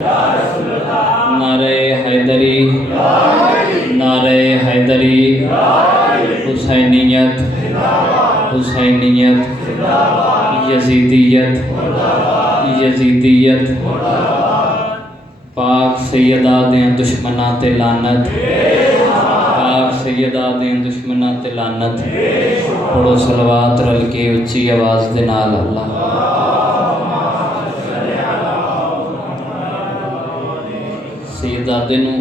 नारे हैदरी, नारे हैदरी, हुसैनियत, हुसैनियत, यजीदियत, यजीदियत। पाक सैयदा दें दुश्मना ते लानत, पाक सैयदा दें दुश्मना ते लानत। पढ़ो सलवात रल के उच्ची आवाज़ दे नाल अल्लाह। सैयदादे नू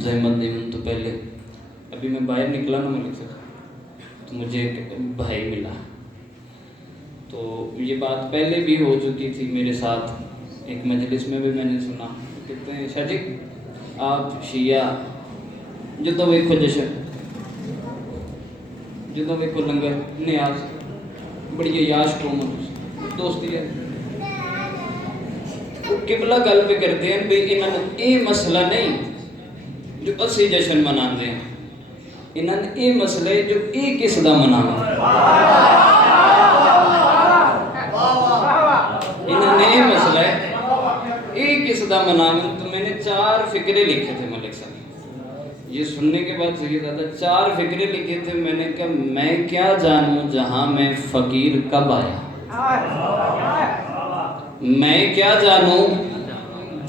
ज़हमत देने तो पहले अभी मैं बाहर निकला ना मलिक से, तो मुझे एक भाई मिला। तो ये बात पहले भी हो चुकी थी मेरे साथ, एक मजलिस में भी मैंने सुना। कहते हैं शाह जी आप शिया जो वेखो जशन, जो वेखो लंगर न्याज बड़ी याश कौम दोस्ती है। किबला गल पे करते हैं भी इन्होंने ये मसला नहीं जो असी जश्न मनाते हैं, इन्होंने ये मसले जो ये किस दा मनावा, इन्होंने ये मसला है ये किस दा मनावा। तो मैंने 4 फिक्रे लिखे थे मलिक साहब, ये सुनने के बाद सही दादा 4 फिक्रे लिखे थे। मैंने कहा मैं क्या जानूं जहां मैं फकीर कब आया, मैं क्या जानूं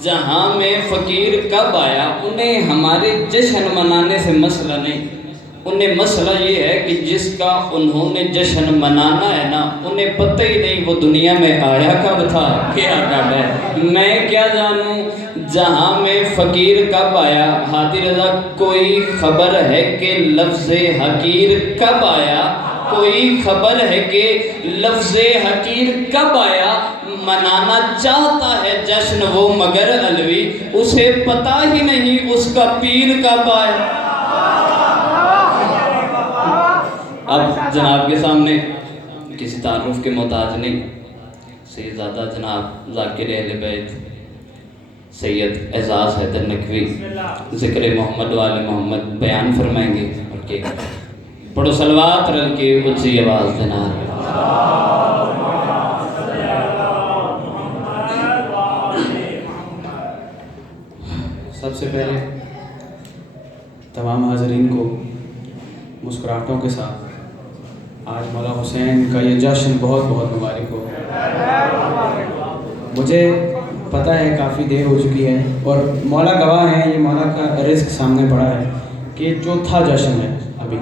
जहां मैं फ़कीर कब आया। उन्हें हमारे जश्न मनाने से मसला नहीं, उन्हें मसला ये है कि जिसका उन्होंने जश्न मनाना है ना, उन्हें पता ही नहीं वो दुनिया में आया कब था, क्या कब है। मैं क्या जानूं जहां मैं फ़कीर कब आया। हादी रज़ा कोई ख़बर है कि लफ्ज़ हकीर कब आया, कोई खबर है कि लफ्ज़ हकीर कब आया। मनाना चाहता है जश्न वो मगर अलवी, उसे पता ही नहीं उसका पीर कब आया। अब जनाब के सामने किसी तारुफ के मोहताज नहीं, सैयदज़ादा जनाब ज़ाकिर अहले बैत सैयद एजाज़ हैदर नकवी ज़िक्र मोहम्मद वाले मोहम्मद बयान फरमाएंगे। उनके पढ़ो सलवात रल के ऊंची आवाज़ देना। सबसे पहले तमाम हाज़रीन को मुस्कुराहटों के साथ आज मौला हुसैन का ये जश्न बहुत बहुत मुबारक हो। मुझे पता है काफ़ी देर हो चुकी है और मौला गवाह हैं, ये मौला का रिज़्क सामने पड़ा है कि चौथा जश्न है अभी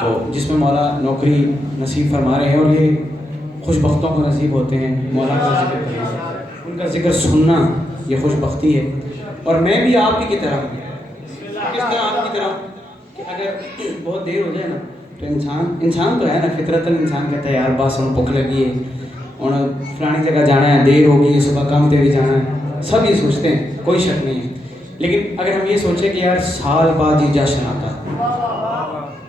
तो जिसमें मौला नौकरी नसीब फरमा रहे हैं और ये खुशबख्तों को नसीब होते हैं मौला का जिक्र करना, उनका जिक्र सुनना ये खुशबख्ती है। और मैं भी आप ही की तरह, किस तरह आपकी तरह कि अगर बहुत देर हो जाए ना तो इंसान तो है ना, फितरतन इंसान कहता है यार बस हम भुख लगी है और फलानी जगह जाना है, देर हो गई है, सुबह काम पे भी जाना है, सब ये सोचते हैं, कोई शक नहीं है। लेकिन अगर हम ये सोचें कि यार साल बाद ये जश्न आता है,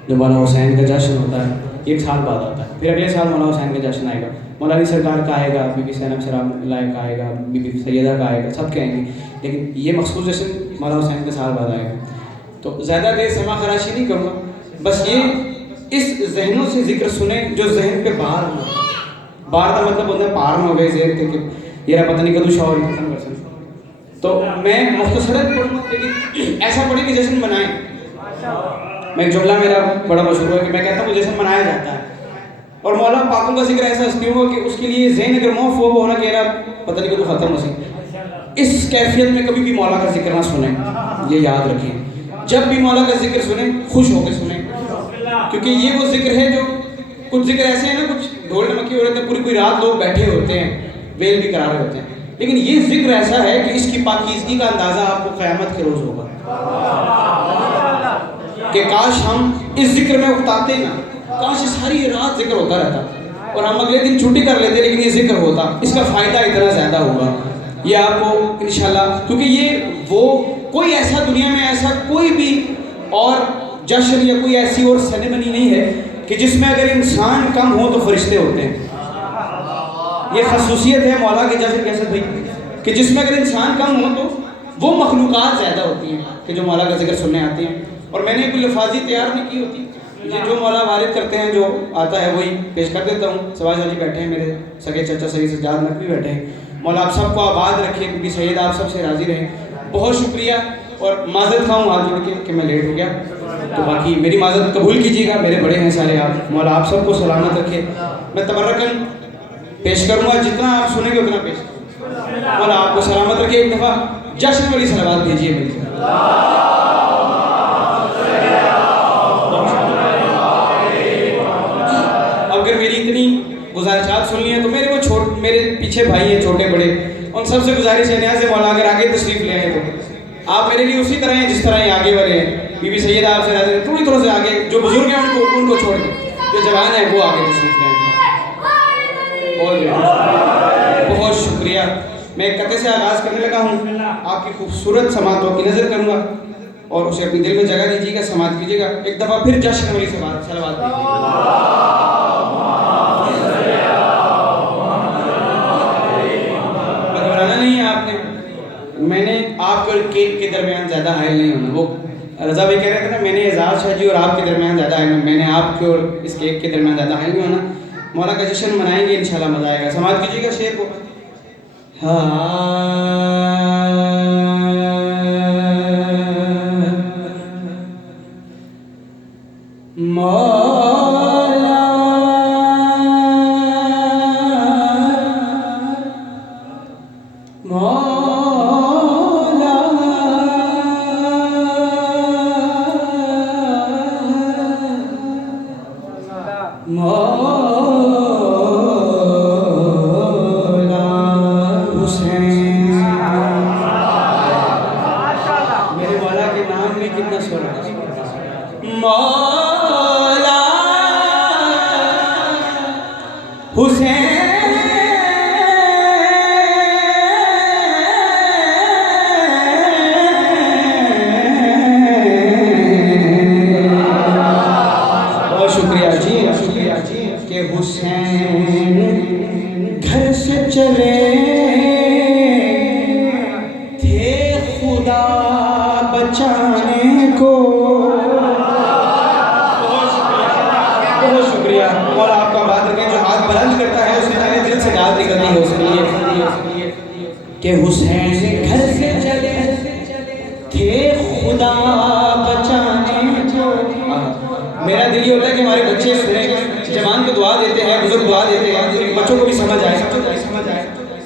जो मौला हुसैन का जश्न होता है 1 साल बाद आता है, फिर अगले साल मौला हुसैन का जश्न आएगा, मौलवी सरकार का आएगा, बीबी ज़ैनब सलाम का आएगा, बीबी सैयदा का आएगा, सब कहेंगे। लेकिन ये मखसूस जश्न मौला हुसैन के साल बाद आएगा। तो ज़्यादा देर समा खराशी नहीं करूँगा, बस ये इस जहनों से जिक्र सुने जो जहन पे बार हो, बार का मतलब होता है पार में हो गए जहन थे कि ये पता नहीं कदू शौर खत्म कर सकते। तो मैं मुख्तसरत पढ़ूँ लेकिन ऐसा पढ़े कि जश्न बनाएं। मैं एक जुमला मेरा बड़ा मशहूर है कि मैं कहता हूँ जश्न मनाया जाता है और मौला पाकों का जिक्र ऐसा इसलिए हुआ कि उसके लिए ज़हन अगर मौफ हो होना कह रहा पता नहीं कदू ख़त्म हो सकता। इस कैफियत में कभी भी मौला का जिक्र ना सुने, ये याद रखें। जब भी मौला का जिक्र सुने खुश होकर सुने, क्योंकि ये वो जिक्र है जो कुछ जिक्र ऐसे हैं ना, कुछ ढोल नमकी हो रहे थे, पूरी रात लोग बैठे होते हैं, वेल भी करा रहे होते हैं, लेकिन ये जिक्र ऐसा है कि इसकी पाकीज़गी का अंदाज़ा आपको क़यामत के रोज़ होगा कि काश हम इस जिक्र में उतारते ना, काश सारी रात जिक्र होता रहता और हम अगले दिन छुट्टी कर लेते, लेकिन ये जिक्र होता, इसका फ़ायदा इतना ज़्यादा होगा ये आपको इंशाल्लाह। क्योंकि ये वो कोई ऐसा दुनिया में ऐसा कोई भी और जश्न या कोई ऐसी और सेरेमनी नहीं है कि जिसमें अगर इंसान कम हो तो फरिश्ते होते हैं। ये खसूसियत है मौला के जश्न के साथ भाई कि जिसमें अगर इंसान कम हो तो वो मखलूक़ात ज़्यादा होती हैं कि जो मौला का जिक्र सुनने आती हैं। और मैंने कोई लफाजी तैयार नहीं की होती, ये जो मौला वारिद करते हैं, जो आता है वही पेश कर देता हूँ। सवाज अली बैठे हैं, मेरे सगे चाचा सही सज्जाद नकवी बैठे हैं, मौला आप सबको आबाद रखे, बीबी सैयद आप सबसे राज़ी रहें। बहुत शुक्रिया और माज़रत खाऊँ हाथ जोड़ के कि मैं लेट हो गया, तो बाकी मेरी माज़रत कबूल कीजिएगा, मेरे बड़े हैं सारे आप। मौला आप सबको सलामत रखे। मैं तबर्रकन पेश करूँगा, जितना आप सुनेंगे उतना पेश। मौला आपको सलामत रखे। एक दफ़ा जश्न वाली सलावत भेजिए मेरे से। अगर मेरी इतनी गुजारिशात सुननी है तो मेरे पीछे भाई हैं छोटे बड़े, उन सबसे गुजारिश है न्याज़ मौला अगर आगे तशरीफ़ ले आए तो आप मेरे लिए उसी तरह हैं जिस तरह ये आगे वाले हैं। बीबी सैयद आपसे राज़ी हैं, थोड़ी से आगे जो बुजुर्ग हैं उनको छोड़ दें, जो जवान है वो आगे तशरीफ़ ले आए। बहुत शुक्रिया। मैं एक कते से आगाज़ करने लगा हूँ। आपकी खूबसूरत समातों की नज़र करूँगा और उसे अपने दिल में जगह दीजिएगा, समात कीजिएगा। एक दफ़ा फिर जश्न वाली सलावत घबराना नहीं है आपने। मैंने आपके और केक के दरमियान ज़्यादा हायल नहीं होना। वो रज़ा भाई कह रहे थे ना, मैंने एजाज शाह जी और आपके दरमियान ज़्यादा हायल, मैंने आपके और इस केक के दरमियान ज़्यादा हायल नहीं होना। मौला का जश्न मनाएंगे इंशाल्लाह, मज़ा आएगा। समात कीजिएगा शेर को। मौला मौला मौला हुसैन। मेरे मौला के नाम में कितना स्वर है। मौला हुसैन के हुसैन घर से चले थे खुदा बचाने को। बहुत शुक्रिया। मौला आपका बात रखें। जो हाथ बुलंद करता है उसके ताने दिल से दाद निकलती है उसके लिए कि हुसैन घर से चले थे खुदा बचाने को। मेरा दिल ये होता है कि हमारे बच्चे सुने, जवान को दुआ देते हैं, बुजुर्ग दुआ देते हैं, बच्चों को भी समझ आए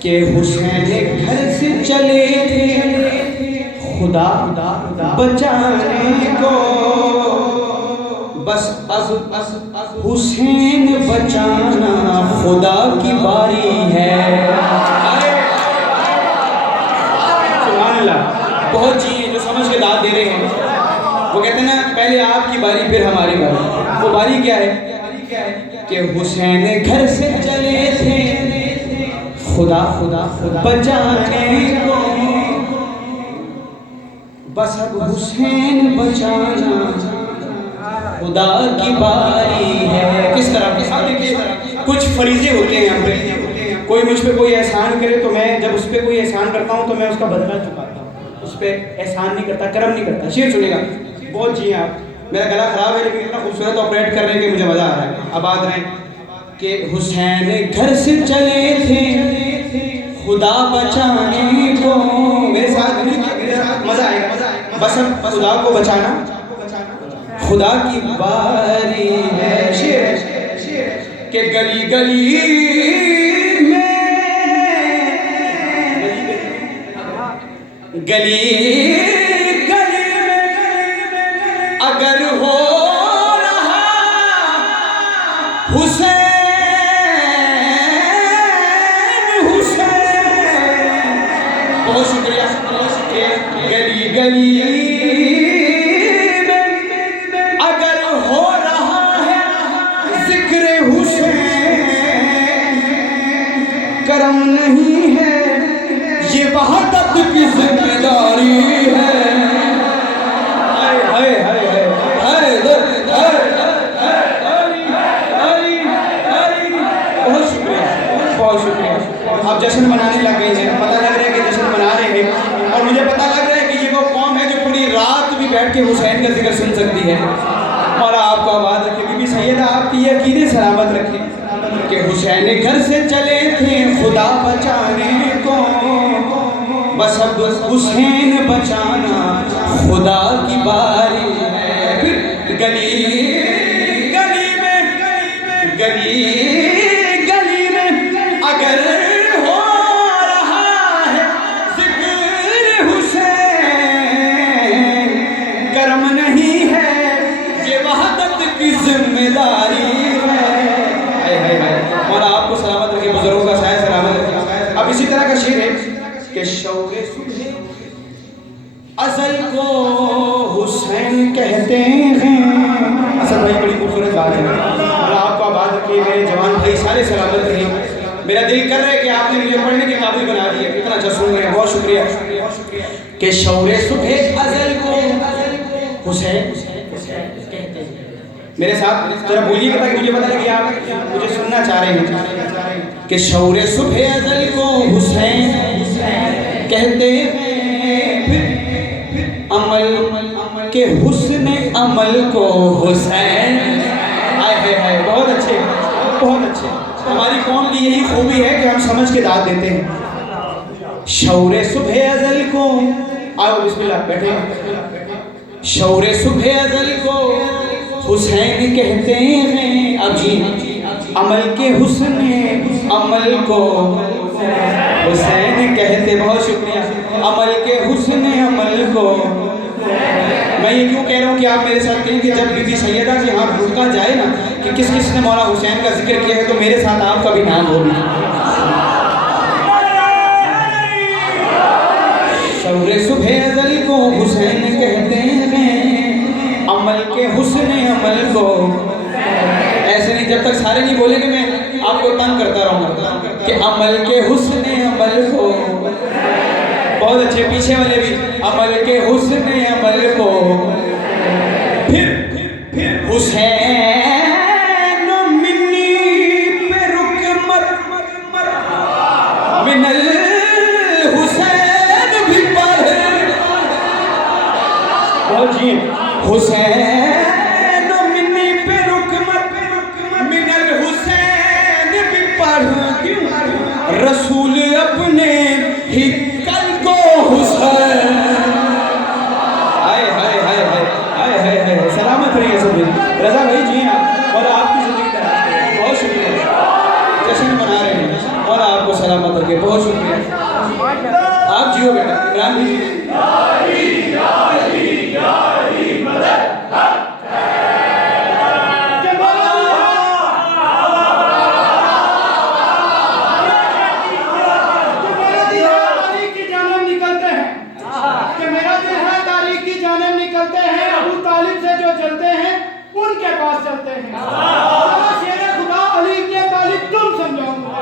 कि हुसैन घर से चले थे खुदा बचाने को। बस अब हुसैन बचाना खुदा की बारी है। सुभान अल्लाह। बहुत जी जो समझ के दाद दे रहे हैं, वो कहते हैं ना पहले आपकी बारी फिर हमारी बारी। वो बारी क्या है कि हुसैन घर से चले थे खुदा बचाने को। बस अब हुसैन बचाना खुदा की बारी है। किस तरह के साथ देखिए, कुछ फरीजे होते हैं हमारे। कोई मुझ पे कोई एहसान करे तो मैं जब उस पर कोई एहसान करता हूँ तो मैं उसका बदला चुकाता हूँ, उस पर एहसान नहीं करता, करम नहीं करता। शेर सुनेगा। बहुत जी आप। मेरा गला खराब है लेकिन इतना खूबसूरत ऑपरेट कर रहे हैं कि मुझे मज़ा आ रहा है। आबाद रहें। कि हुसैन घर से चले थे खुदा बचाने को। मेरे साथ मज़ा आएगा। बस अब खुदा को बचाना खुदा की बारी है। शेर के गली गली में गली गली में अगर हो रहा हुसैन हुसैन। बहुत शुक्रिया। गली गली में अगर हो रहा है जिक्र हुसैन, करम नहीं है ये वहदत की जिम्मेदारी है। आप जश्न मनाने लग गए हैं, पता लग रहा है कि जश्न मना रहे हैं, और मुझे पता लग रहा है कि ये वो कौम है जो पूरी रात भी बैठ के हुसैन का जिक्र सुन सकती है। और आपको आबाद रखे। बीबी सैयदा आपकी ये अकीदे सलामत रखे कि हुसैन घर से चले थे खुदा बचाने को। हुसैन बचाना खुदा की बारी है। फिर गली गली में अगर हो रहा है जिक्र हुसैन, कर्म नहीं है ये वहदत की जिम्मेदारी है। और आपको सलामत रखे, बुजुर्गों का साया सलामत रखे। अब इसी तरह का शेर है कि शौक़े सुबह अज़ल को हुसैन कहते हैं। असल भाई बड़ी खूबसूरत बात है, और आपको आबाद रखिए, मेरे जवान भाई सारे सलामत रहे। मेरा दिल कर रहा है कि आपने मुझे पढ़ने के काबिल बना दिया, कितना अच्छा सुन रहे हैं, बहुत शुक्रिया। कि शौक़े सुबह अज़ल को हुसैन मेरे साथ जरा बोलिएगा ताकि मुझे पता लगे आप मुझे सुनना चाह रहे हैं। कि शौक़े सुबह अज़ल को हुसैन कहते हैं, अमल के हुस्न अमल को हुसैन। आए बहुत अच्छे, बहुत अच्छे। हमारी कौम की यही खूबी है कि हम समझ के दाद देते हैं। शौक़े सुबह अज़ल को, आओ बिस्मिल्लाह बैठे। शौक़े सुबह अज़ल को हुसैन कहते हैं। अब जी, अमल के हुस्न अमल को हुसैन कहते। बहुत शुक्रिया। अमल के हुस्न अमल को, मैं ये क्यों कह रहा हूँ कि आप मेरे साथ कहें कि जब बीबी सैयदा के यहाँ रुका जाए ना कि किस किस ने मौला हुसैन का जिक्र किया है, तो मेरे साथ आपका भी नाम होगा। शौक़े सुबह अज़ल को हुसैन कहते हैं, अमल के हुस्न अमल को। ऐसे नहीं, जब तक सारे नहीं बोलेंगे मैं आपको तंग करता रहूँगा कि अमल के हुस्न अमल को। बहुत अच्छे, पीछे वाले भी अमल के हुस्न अमल को। फिर हुसैन मिन्नी पे रुक मत, मिनल हुसैन भी पढ़। बहुत जी, हुसैन मिन्नी पे रुक मत, मिनल हुसैन भी पढ़। रसूल अपने ही कल को हुसैन। हाय हाय हाय हाय हाय हाय हाय। सलामत रहिए सभी। रजा भाई जी हाँ, और आपकी जिंदगी दराज करे। बहुत शुक्रिया, जश्न मना रहे हैं, और आपको सलामत रखे। बहुत शुक्रिया। आप जियो बेटा। इमरान भी चलते हैं। चलो शेर खुदा अली इब्ने तालिब तुम समझाओ मुझे।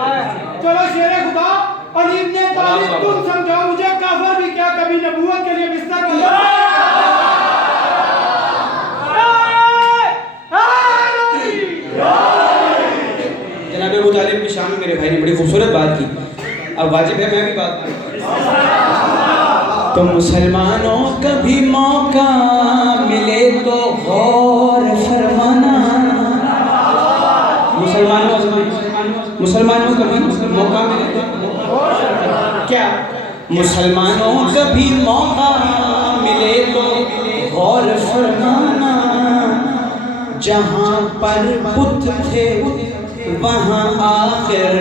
चलो शेर खुदा अली इब्ने तालिब तुम समझाओ मुझे, काफिर भी क्या कभी नबूवत के लिए बिस्तर किया? जनाब अबू तालिब की शान में मेरे भाई ने बड़ी खूबसूरत बात की। अब वाजिब है मैं भी बात करूं। तो मुसलमानों कभी मौका मिले तो गौर फरमाना। मुसलमानों कभी मौका मिले तो क्या, मुसलमानों कभी मौका मिले तो गौर फरमाना। जहाँ पर बुत थे वहाँ आखिर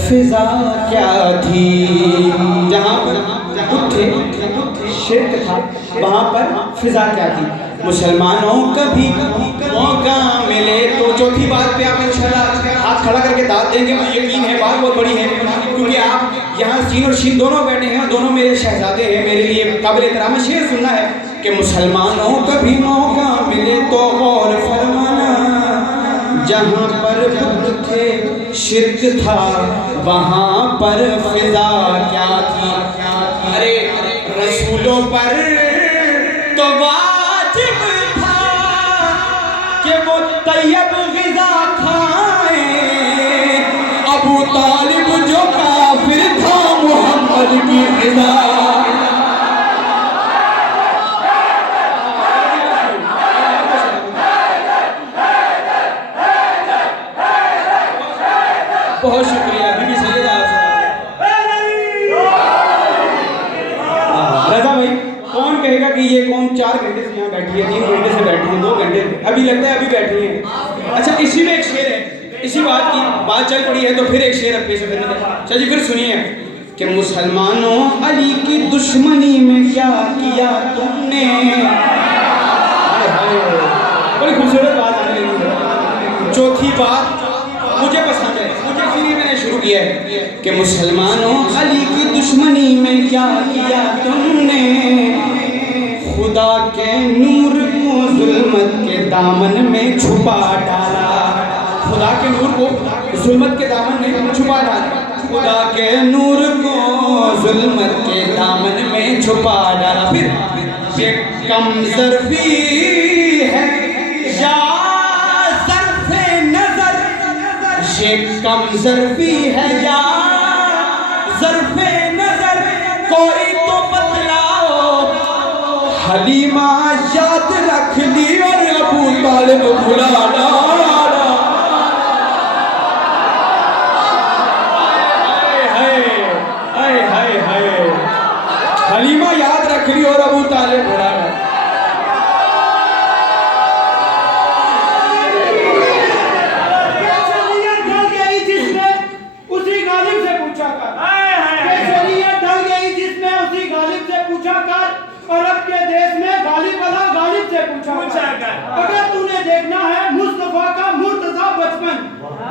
फिजा क्या थी। जहाँ पर बुत थे, शिर्क था, वहाँ पर फिजा क्या थी। मुसलमानों कभी मौका मिले तो, चौथी बात पे आप इंशाल्लाह हाथ खड़ा करके दाद देंगे, मुझे यकीन है बात बहुत बड़ी है, क्योंकि आप यहाँ सीन और शीन दोनों बैठे हैं, दोनों मेरे शहजादे हैं, मेरे लिए काबिल एहतराम शेर सुनना है कि मुसलमानों कभी मौका मिले तो गौर फरमाना। जहाँ पर बुत थे शिर्क था वहाँ पर फिजा क्या थी। अरे रसूलों पर तो वाजिब था कि वो तैयब ग़िज़ा खाएं। अबू तालिब जो काफिर था मोहम्मद की ग़िज़ा। बहुत शुक्रिया बीबी सैयदा। कि ये कौम 4 घंटे से यहाँ बैठी है, 3 घंटे से बैठी है, 2 घंटे, अभी लगता है अभी बैठी है। अच्छा, इसी में एक शेर है, इसी बात की बात चल पड़ी है तो फिर एक शेर अब पेश करने का। अच्छा जी, फिर सुनिए कि मुसलमानों अली की दुश्मनी में क्या किया तुमने। बड़ी खूबसूरत बात आने लगी। चौथी बात मुझे पसंद है, मुझे इसीलिए मैंने शुरू किया है कि मुसलमानों अली की दुश्मनी में क्या किया तुमने, खुदा के नूर को जुल्मत के दामन में छुपा डाला। खुदा के नूर को जुल्मत के दामन में छुपा डाला, खुदा के नूर को जुल्मत के दामन में छुपा डाला। फिर ये कम ज़र्फ़ी है या ज़र्फ़े नज़र, ये कम ज़र्फ़ी है या ज़र्फ़े नज़र, कोई तो बतलाओ। हलीमा याद रख ली और अबू तालिब भुला डाला। हलीमा याद रख ली और अबू तालिब भुला डाला। उसी गालिब से पूछा कर, अरब के देश में गालिब वाला गालिब से पूछा कर। अगर तूने देखना है मुस्तफा का मुर्तजा बचपन,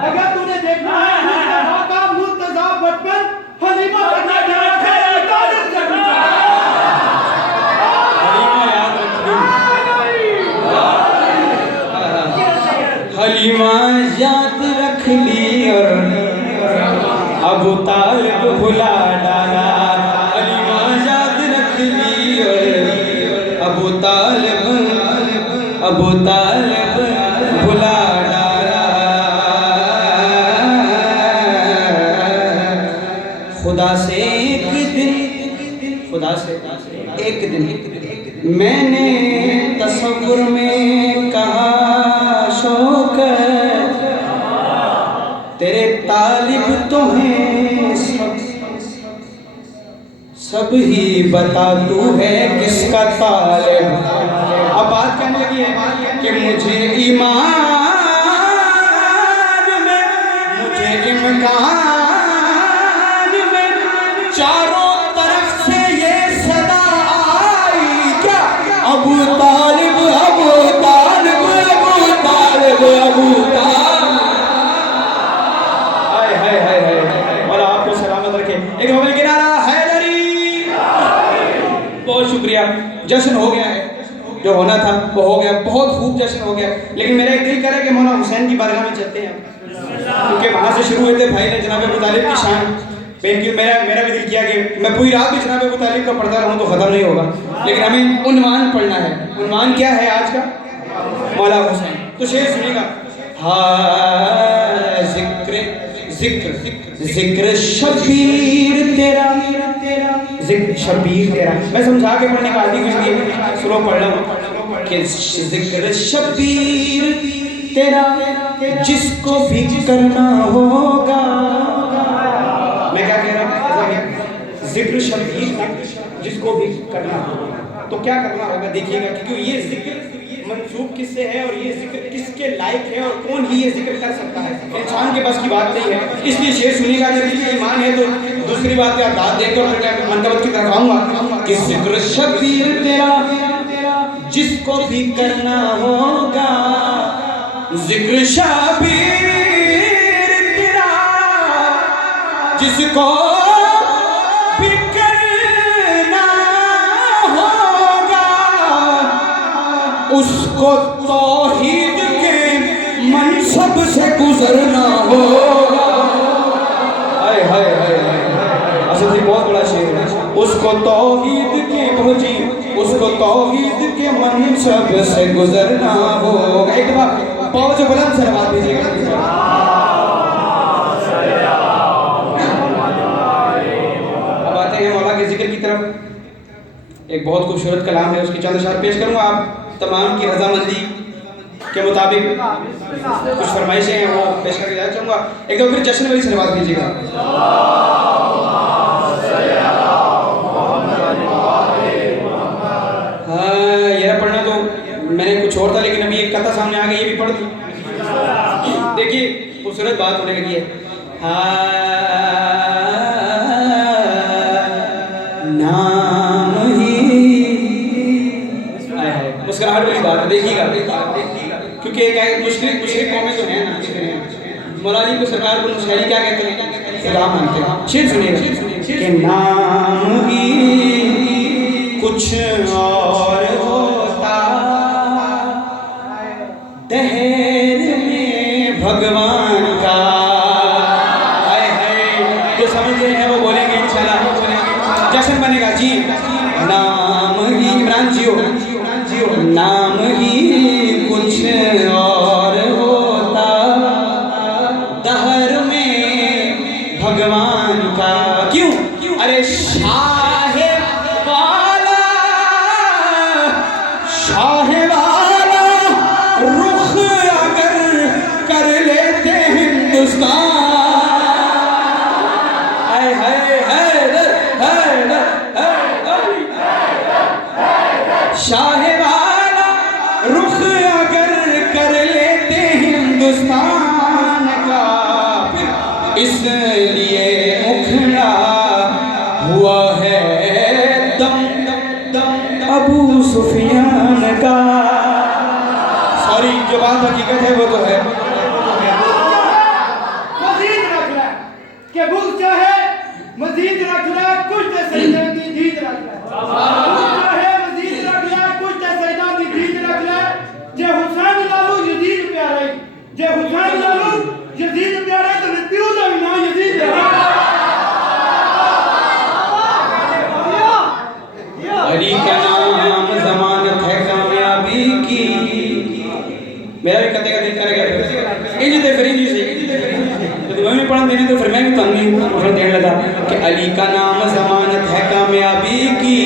अगर तूने देखना है मुस्तफा का मुर्तजा बचपन, हलीमा बता गालिब से पूछा। हलीमा याद रख ली और अबू तालिब भुला डाला। हलीमा याद रख ली और अबू तालिब भुला डाला। खुदा से एक दिन मैंने तसव्वुर में कहा, शौकत तेरे तालिब तो हैं सब ही बता तू है किसका तालिब। अब बात कहने लगी है कि मुझे ईमान में, मुझे इम्कान में चारों तरफ से ये सदा आई क्या, अबू तालिब अबू तालिब अबू तालिब अबू तालिब। हाय हाय हाय हाय, और आपको सलामत रखे। एक मोबाइल किनारा हैदरी। बहुत शुक्रिया, जश्न हो गया है, जो होना था वो हो गया, बहुत खूब जश्न हो गया। लेकिन मेरा एक दिल करे कि मौला हुसैन की बारगाह में चलते हैं, क्योंकि वहाँ से शुरू हुए थे भाई ने जनाब अबू तालिब की शान। मेरा भी दिल किया कि मैं पूरी रात भी जनाब अबू तालिब का पढ़ता रहूँ तो ख़त्म नहीं होगा, लेकिन हमें उन्वान पढ़ना है। उन्वान क्या है आज का? मौला हुसैन। तो शेर सुनिएगा। हाँ जिक्र शबीर तेरा, जिक्र शबीर तेरा। मैं समझा के पढ़ने का आदि कुछ नहीं, स्लो पढ़ रहा हूँ कि जिक्र शबीर तेरा जिसको भी करना होगा। मैं क्या कह रहा हूँ? जिक्र शबीर जिसको भी करना होगा, तो क्या करना होगा देखिएगा, क्योंकि ये जिक्र मंसूब किससे है और ये जिक्र किसके लायक है और कौन ही ये जिक्र कर सकता है, इंसान के बस की बात नहीं है। इसलिए शेर सुनिएगा। अगर इसमें ईमान है तो दूसरी बात का दाद देकर फिर मनकबत की तरफ आऊँगा कि जिक्र शबीर तेरा जिसको भी करना होगा, जिक्र शबीर तेरा जिसको भी करना होगा, उसको तौहीद के मनसब से गुजरना होगा। हाय हाय हाय हाय, असल में बहुत बड़ा शेर है। उसको तौहीद के पहुंची, उसको तौहीद के मनसब से गुजरना होगा। एक दफा पाँव से बुलंद से नवाज दीजिएगा। अब आते हैं मौला के जिक्र की तरफ। एक बहुत खूबसूरत कलाम है, उसकी चंद अशआर पेश करूंगा। आप तमाम की रजामंदी के मुताबिक कुछ फरमाइशें हैं वो पेश करके जाना चाहूँगा। एक दो फिर जश्न वाली से नवाज दीजिएगा। कथा सामने आ गई, ये भी पढ़ दूं। देखिए खूबसूरत बात होने लगी है। नाम ही मुस्कुराहट वाली बात है, देखिएगा क्योंकि एक मुश्किल कौमें तो है ना। मौलाना को सरकार को शायरी क्या कहते हैं, खुदा मानते हैं। शेर सुनिएगा कि नाम ही कुछ और होता, दहर में भगवान का। हाय हाय, जो समझ रहे हैं वो बोलेंगे इंशाल्लाह, जश्न बनेगा जी। नाम ही इमरान जियो, नाम ही कुछ और होता, दहर में भगवान का। क्यों? अरे शाह वाला रुख अगर कर लेते हिंदुस्तान, हाय हाय हैदर हैदर शाह वाला रुख अगर कर लेते हिंदुस्तान का, इसलिए उखड़ा हुआ है दम अबू सुफियान का। सॉरी, जो बात हकीकत है वो तो है। मजीद रख ले कि बुल चाहे मजीद रख ले, कुछ ते सजदा दी दीद रख ले। बुल चाहे मजीद रख ले, कुछ ते सजदा दी दीद रख ले। जे हुसैन लालू यजीद प्यारे, जे हुसैन लालू यजीद प्यारे तो पियो दा ना यजीद है। अली का नाम जमानत है कामयाबी की। मेरा भी कते का दिल करेगा इज्जत फरीजी से, तो मैं भी पढ़न देने तो फिर मैं भी तो नहीं पढ़न देने लगा कि अली का नाम जमानत है कामयाबी की।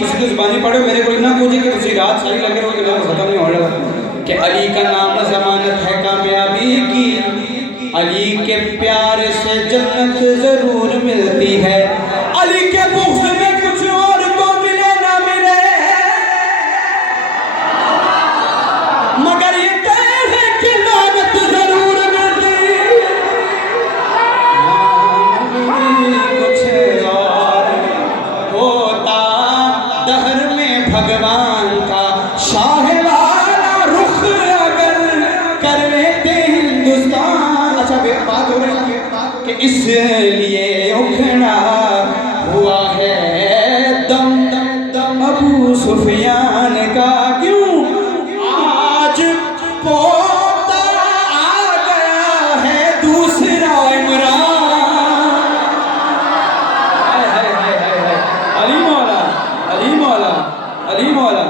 तुम तो जुबानी पढ़ो, मेरे को इतना पूछे कि तुझे रात सही लगे रहो कि खत्म नहीं होने लगा कि अली का नाम जमानत है कामयाबी की। अली के प्यार से जन्नत जरूर मिलती है, अली के बुग़्ज़ में कुछ और को मिले ना मिले, मगर ये तय है कि लानत जरूर मिलती। कुछ और होता, दहर में भगवान का, शाह वाला रुख अगर कर लेते हिंदुस्तान। अच्छा बात हो रही है कि इसलिए उखड़ा हुआ है दम अबू सुफियान का। क्यों? आज पोता आ गया है दूसरा इमरान। अली मौला, अली मौला, अली मौला।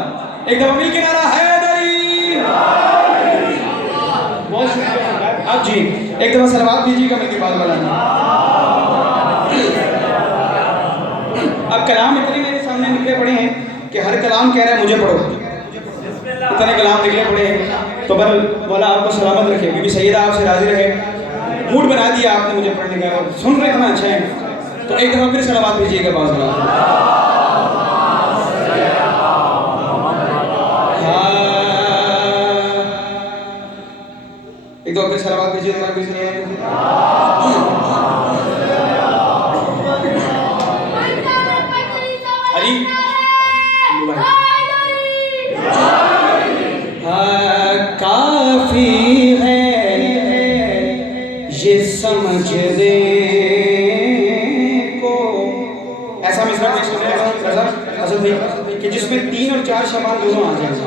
एक दफा मिल के नारा हैदरी। बहुत शुक्रिया आप जी, एक दफा सलावत दीजिएगा मेरी बात बढ़ाना। अब कलाम इतने मेरे सामने निकले पड़े हैं कि हर कलाम कह रहा है मुझे पढ़ो, इतने कलाम निकले पड़े हैं। तो बल वाला आपको सलामत रखे, क्योंकि सैयदा आपसे राजी रहे, मूड बना दिया आपने मुझे पढ़ने का, और सुन रहे इतना अच्छा है। तो एक दफ़ा फिर सलावत भेजिएगा पास वाला। एक दो फिर सलावत भेजिएगा। अली काफी है ये समझने को। ऐसा मिसरा पेश करने लगा असद भाई कि जिसमें 3 और 4 शबान दोनों आ जाएंगे।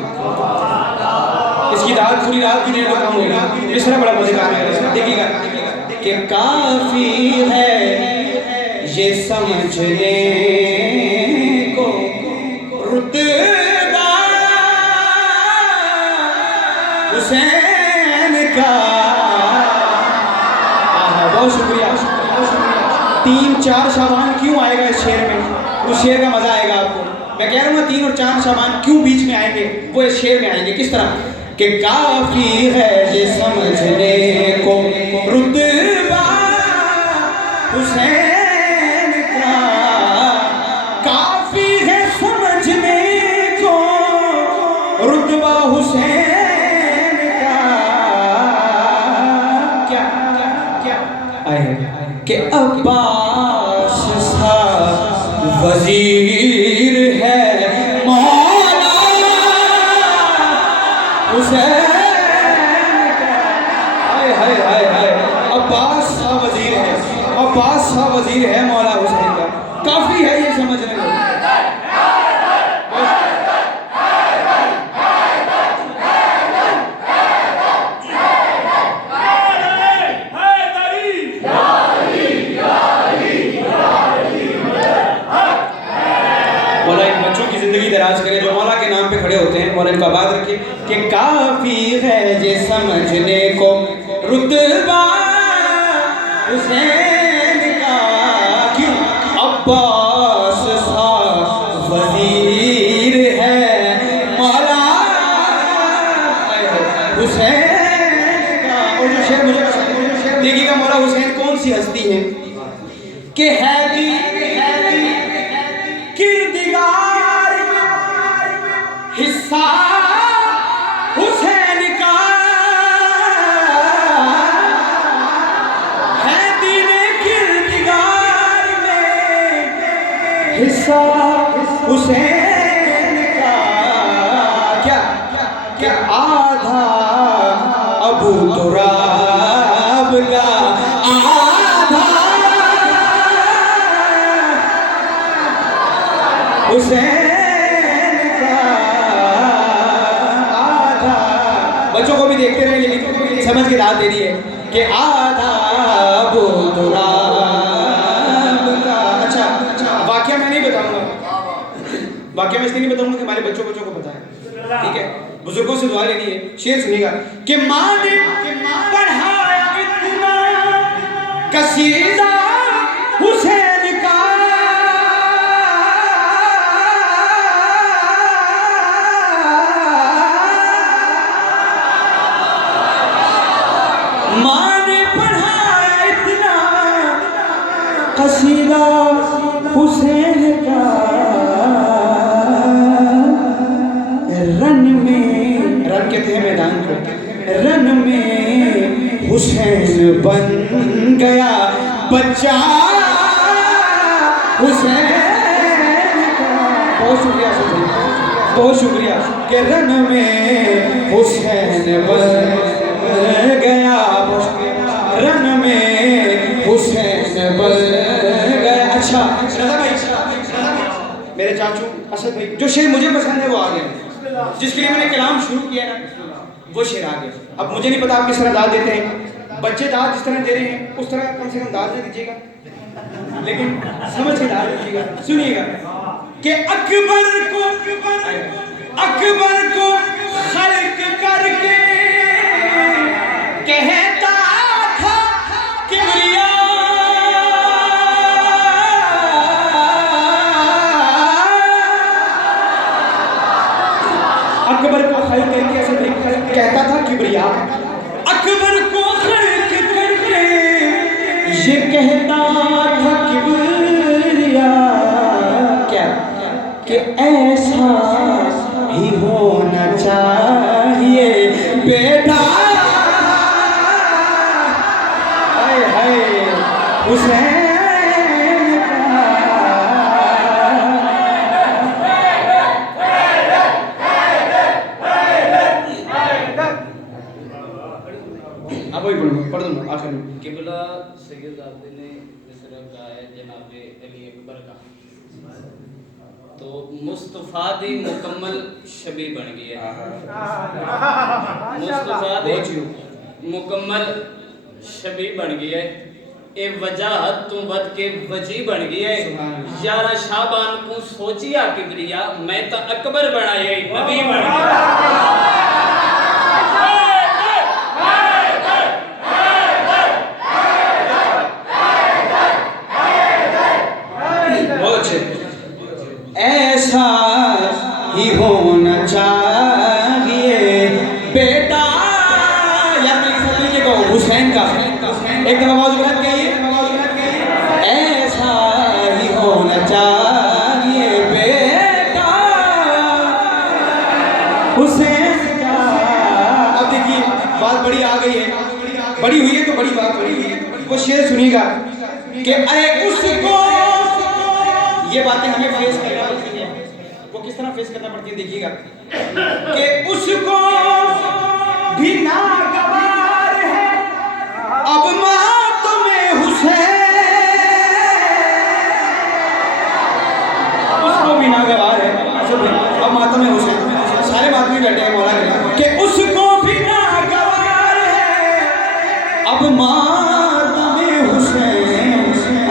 इसकी रात पूरी रात की देर तो कम होगी। मिसरा बड़ा मजेदार है, देखिएगा कि काफी है ये समझने को रुतबा हुसैन का। बहुत शुक्रिया, 3-4 शाबान क्यों आएगा इस शेर में, उस शेर का मजा आएगा आपको। मैं कह रहा हूँ 3 और 4 शाबान क्यों बीच में आएंगे, वो इस शेर में आएंगे। किस तरह कि काफी है ये समझने को रुतबा हुसैन का, काफी है समझने को रुतबा हुसैन कि अब्बास सा वजीर है मौला हुसैन का। हाय हाय हाय हाय, अब्बास सा वजीर है, अब्बास सा वजीर है मौला हुसैन का। काफी है ये समझने को। दराज करे जो मौला के नाम पे खड़े होते हैं, मौला इनको आबाद रखे कि काफी है ये समझने को रुतबा हुसैन का, क्यों अब्बास सा वजीर है मौला हुसैन का। और जो शेर मुझे देखिएगा, मौला हुसैन कौन सी हस्ती है कि है किरदिगार हिस्सा हुसैन का, है दीने किरदिगार में हिस्सा हुसैन का। क्या क्या आधा अबू तुराब का, आधा हुसैन का, आधा। बच्चों को भी देखते रहे, लेकिन समझ के दाद दे दी है कि आधा अबू तुराब का। अच्छा, वाकया मैं नहीं बताऊंगा, वाकया मैं इसलिए नहीं बताऊंगा कि हमारे बच्चों को पता है, ठीक है। बुजुर्गों से दुआ लेनी है। शेर सुनिएगा कि माँ ने पढ़ाया इतना कसीदा हुसैन का, माँ ने पढ़ाया इतना कसीदा हुसैन का, रन में, रन कहते हैं मैदान को, रन में हुसैन बन गया बच्चा हुसैन का। बहुत शुक्रिया सर, बहुत शुक्रिया कि रन में हुसैन बन गया, रन में हुसैन बन गया। अच्छा रज़ा भाई, मेरे चाचू असद भाई, जो शेर मुझे पसंद है वो आ गया, जिसके लिए मैंने कलाम शुरू किया ना वो शेर आ गया। अब मुझे नहीं पता आप किस तरह दाद देते हैं, बच्चे दाद जिस तरह दे रहे हैं उस तरह कम से कम दाद दे दीजिएगा, लेकिन समझ के दाद दीजिएगा। सुनिएगा कि अकबर को खल्क करके कहता था किबरिया, अकबर को खल्क करके ऐसे कहता था किबरिया, अकबर को खल्क करके ये कहता था किबरिया, क्या कि ऐसा ही होना चाहिए बेटा, हाय हाय हुसैन का। अब वही पढ़ दूंगा आखिर में। किबला सैयद आबदी ने मिसरा गाया जनाबे अली अकबर का, तो मुस्तफ़ा दी मुकम्मल शबी बन गई है, मुस्तफ़ा दी मुकम्मल शबी बन गई है, ए वजाहत तू बद के वजी बन गई है। यारा शाबान को सोचिया किबरिया, मैं तो अकबर बनाया नबी बन गया। ऐसा ही होना चाहिए बेटा, या लीजिए हुसैन का एक दफा आवाज उठा के ऐसा ही होना चाहिए बेटा हुसैन का। अब देखिए बात बड़ी आ गई है, बड़ी हुई है तो बड़ी बात बड़ी हुई है। वो शेर सुनिएगा कि अरे उसको, ये बातें हमें फेस करना पड़ती है। वो किस तरह फेस करना पड़ती है देखिएगा, कि उसको भी नागवार है अब मातम हुसैन, उसको भी नागवार है अब मातम हुसैन। सारे मातमी बैठे हैं मौला के, कि उसको भी नागवार है अब मातम हुसैन।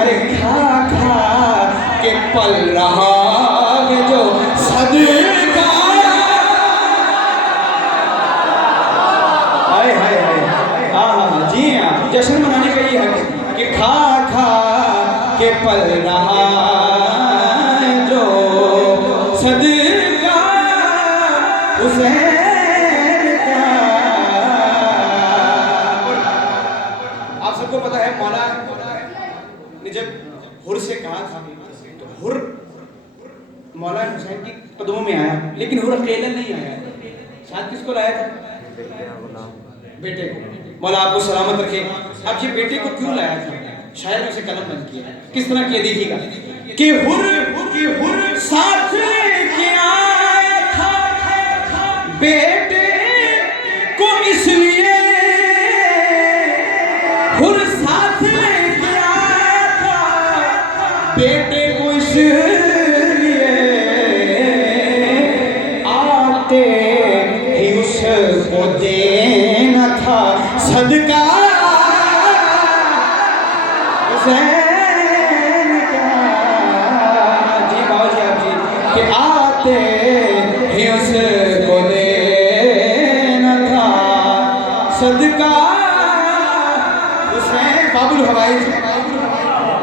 अरे खा खा के पल रहा है जो सदका, हाय हाय हाय, हाँ जी हाँ, जश्न मनाने का ये हक है कि खा खा के पल रहा है जो सदका हुसैन का। आप सबको पता है मौला ने जब हुर से कहा था तो हुर मौला हुसैन की कदमों में आया, लेकिन हुर अकेला नहीं आया, साथ किसको लाया था? बेटे को। मौला आपको सलामत रखे। अब ये बेटे को क्यों लाया था? शायर ने उसे कलम बंद किया। किस तरह किया देखिएगा, कि हुर साथ लेके आया था बेटे को, इसलिए हुर साथ लेके आया था बेटे को, इसलिए आते ही उसको देना था सदका हुसैन का। जी बाबूजी आप जी, कि आते ही उसको देना था सदका हुसैन। बाबुल हवाई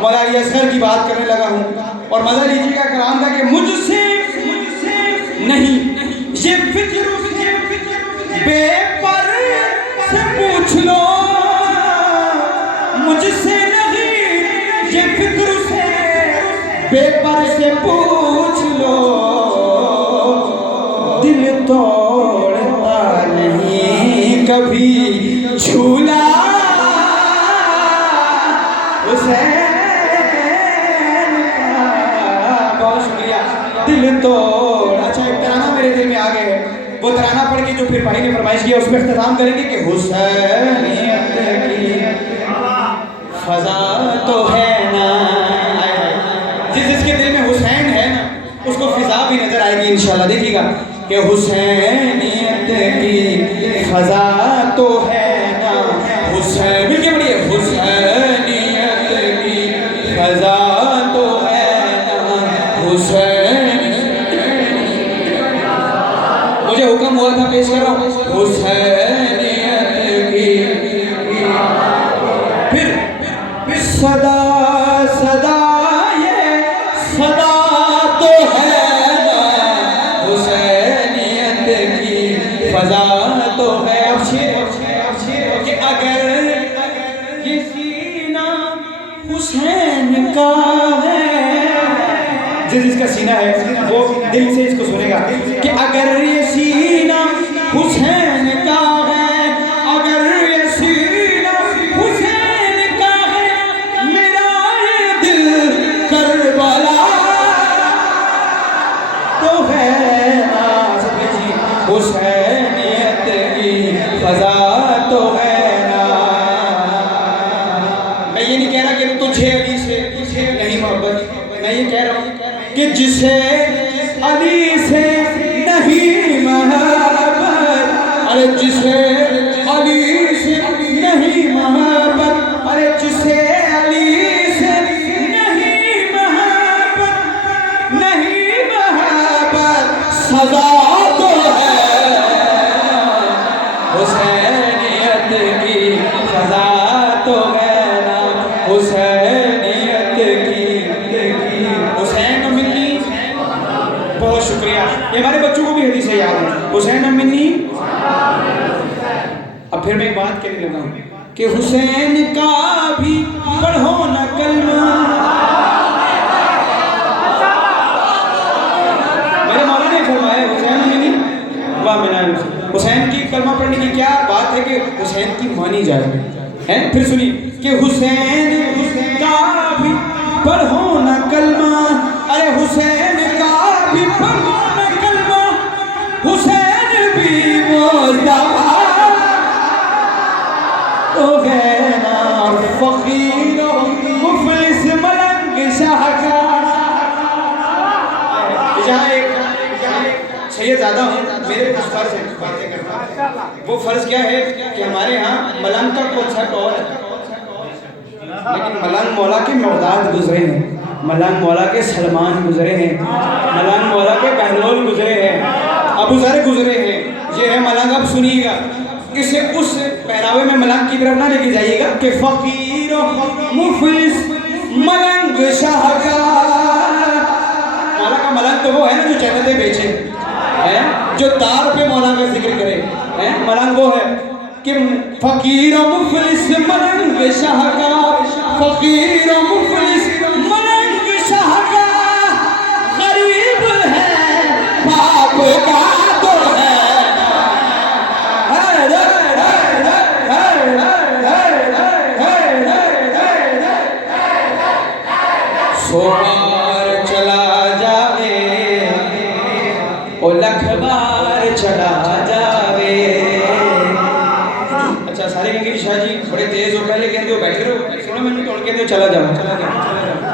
मौला अली असगर की बात करने लगा हूँ, और मजा लीजिएगा कलाम का, कि मुझसे नहीं ये फिक्र बेपर से पूछ लो, मुझसे नहीं ये फिक्र से बेपर से पूछ लो, दिल तोड़ता नहीं कभी झूला हुसैन का। बहुत शुक्रिया, दिल तोड़। अच्छा एक तराना मेरे दिल में आ गए है, वो तराना पढ़ के जो फिर भाई ने फरमाइश किया उसमें इख्तिताम करेंगे कि हुसैनियत की फजा तो है ना, जिसके दिल में हुसैन है ना उसको फिजा भी नजर आएगी इंशाल्लाह। देखिएगा कि हुसैनियत की फजा तो है ना, हुसैन मिलके पढ़िए, हुसैनियत की फजा तो है ना हुसैन। मुझे हुक्म हुआ था, पेश कर रहा हूँ, हुसैनियत की। फिर सदा सदा ये सदा तो है ना हुसैनियत की फजा तो है। अब शेर कि अगर ये सीना हुसैन का है, जिसका सीना है वो दिल से इसको सुनेगा, कि अगर ये सीना हुसैन का है, अगर ये सीना हुसैन का है, मेरा ये दिल करबला तो है ना। हुसैनियत की फजा तो है ना। मैं ये नहीं कह रहा कि तुझे अली से नहीं मोहब्बत, मैं ये कह रहा हूँ कि जिसे अली से नहीं मोहब्बत, अरे जिसे अली से नहीं मोहब्बत, अरे जिसे अली से नहीं मोहब्बत, नहीं मोहब्बत, सदा तो है हुसैनियत की फजा तो है ना हुसैनियत की। हुसैन मिन्नी, बहुत शुक्रिया, ये हमारे बच्चों को भी हदीस है याद है, हुसैन मिन्नी। अब फिर मैं एक बात कहने लगा हूँ कि हुसैन का भी पढ़ो न कलमा। मेरे मौला ने फरमाया हुसैन मिन्नी वाह मिना हुसैन की कलमा पढ़ने की क्या बात है कि हुसैन की मानी जाए है। फिर सुनिए कि हुसैन का पढ़ो न कलमा, अरे हुसैन का भी पढ़ो न कलमा, हुसैन भी मुस्तफा तो गैना फकीर मुफलिस मलंग शाह का। जहाँ एक सैयद ज़्यादा हूँ, मेरे कुछ फर्ज है बातें करना। वो फर्ज क्या है कि हमारे यहाँ मलंग का कॉन्सेप्ट और है, लेकिन मलंग मौला के मौदाद गुजरे हैं, मलंग मौला के सलमान गुजरे हैं, मलंग मौला के बहलोल गुजरे हैं, अबू ज़र गुजरे हैं। ये है मलंग। अब सुनिएगा, इसे उस पहरावे में मलंग की तरफ ना लेके जाइएगा कि फकीर मुफलिस मलंग शाहकार। मौला का मलंग तो वो है ना जो जन्नतें बेचे है, जो तार पे मौला का जिक्र करे है। मलंग वो है कि फकीर मुफलिस मलंग शाहकार, फकीर मुफलिस मलंग शाहकार, गरीब है बाप का तो है। सोमार चला जावे ओ लखबार चला जावे। अच्छा, सारे कहेंगे कि शाह जी बड़े तेज हो, पहले कहते हो बैठे रहो, सुनो मैंने तोड़ कहते हो चला जाओ।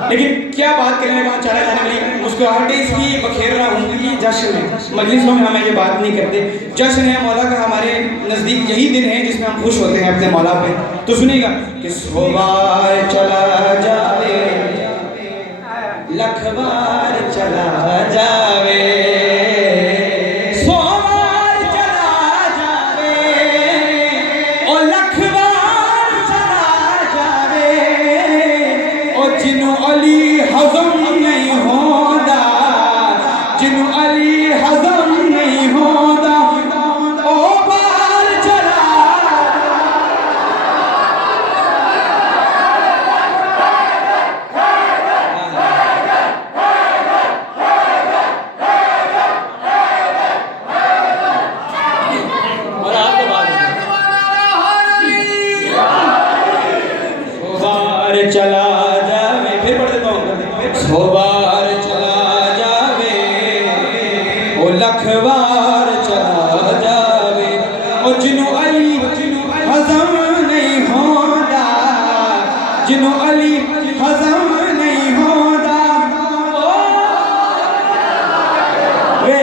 लेकिन क्या बात करें, वहाँ चला जाने वाली मुस्कुराहटें इसकी बखेर रहा हूँ। ये जश्न है, मजलिसों में हम ये बात नहीं करते। जश्न है मौला का, हमारे नज़दीक यही दिन है जिसमें हम खुश होते हैं अपने मौला पे। तो सुनिएगा कि सोबार चला जावे लखबार चला जावे, सोबार चला जावे ओ लखबार चला जावे ओ जिनु अली हज़म नहीं होता, जिनु अली हज़म नहीं होता ओ बार चला। चला जावे, फिर पढ़ देता हूँ। सोबार चला जावे ओ लखबार चला जावे ओ जिनु अली हज़म नहीं होता, जिनु अली हज़म नहीं होता वे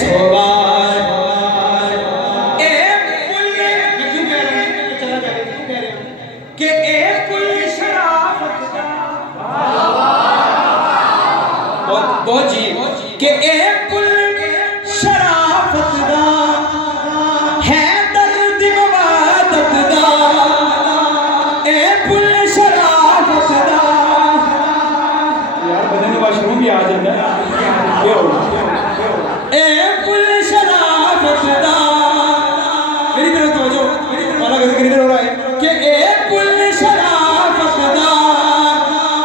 सोबार। एक पुल मैं क्यों कह रहा हूँ चला जावे, क्यों कह रहे हो कि एक पुल शराफत दा बहुत जी कि एक पुल शराफत दा है दर्द मवादत दा, एक पुल शराफत दा। यार बदन में वाशरूम भी आ जाता है, एक पुल शराफत दा। मेरी तरफ तवज्जो, वाला कैसे खरीद हो रहा है कि एक पुल शराफत दा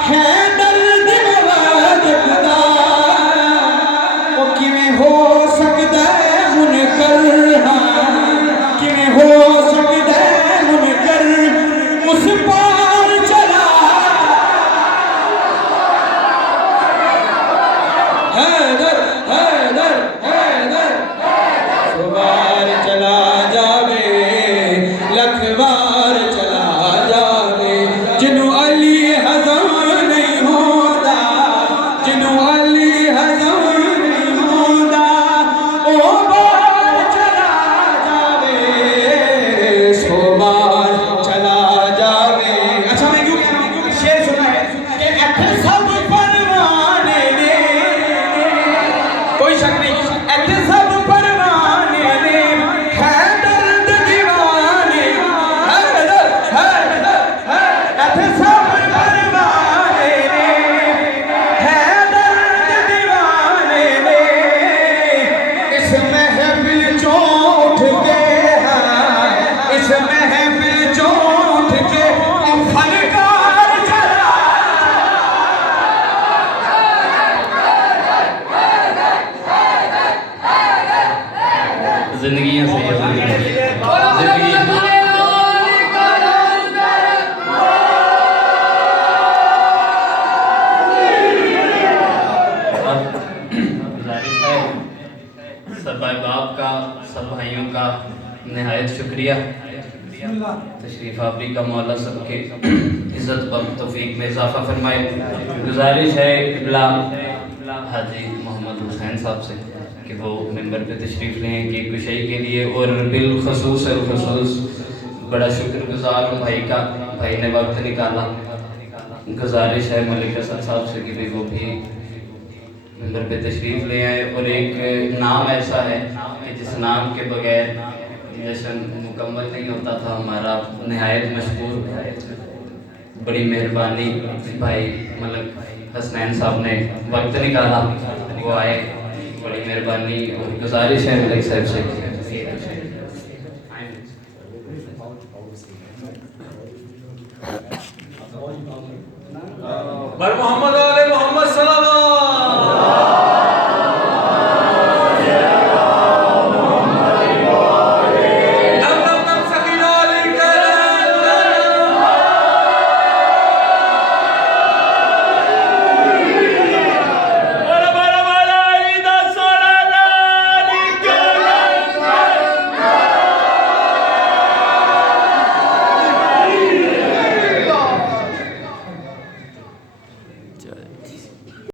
है दर्द मवादत दा ओ किवें हो सकदा है मुनकर, किवें हो सकदा है मुनकर उस पार चला हैदर हैदर हैदर। सोबार चला जावे लखबार चला जावे जिनु अली हज़म नहीं होता, जिनु अली हज़म नहीं होता ओ बार चला जावे, सोबार चला जावे। अच्छा मैं क्यों कह रहा हूँ, क्योंकि शेर सुना है कि ऐथे सब परवाने ने, कोई शक नहीं, ऐथे सब परवाने ने है दर्द दीवाने, हैदर हैदर ऐथे सब परवाने ने है दर्द दीवाने ने। इस महफिल चों उठ के हैं, इस महफिल चों उठ के अब फनकार चला। जिंदगियां सही है, जिंदगी गुजारिश है सब भाई बाप का, सब भाइयों का नहायत शुक्रिया। तशरीफ़ आवरी का मौला सबके इज़्ज़त व तौफीक में इजाफ़ा फरमाए। गुजारिश है क़िबला हाजी मोहम्मद हुसैन साहब से कि वो मेंबर पे तशरीफ़ लें कि कुशाई के लिए, और बिलखसूस बड़ा शुक्रगुजार हूँ भाई का, भाई ने वक्त निकाला। गुजारिश है मलिक हसन साहब से कि वो भी मेंबर पे तशरीफ़ ले आए। और एक नाम ऐसा है कि जिस नाम के बगैर जश्न मुकम्मल नहीं होता था हमारा। नहायत मशकूर, बड़ी मेहरबानी भाई मलिक हसनैन साहब ने वक्त निकाला, वो आए, बड़ी मेहरबानी। और गुजारिश है मलिक साहब से बर मोहम्मद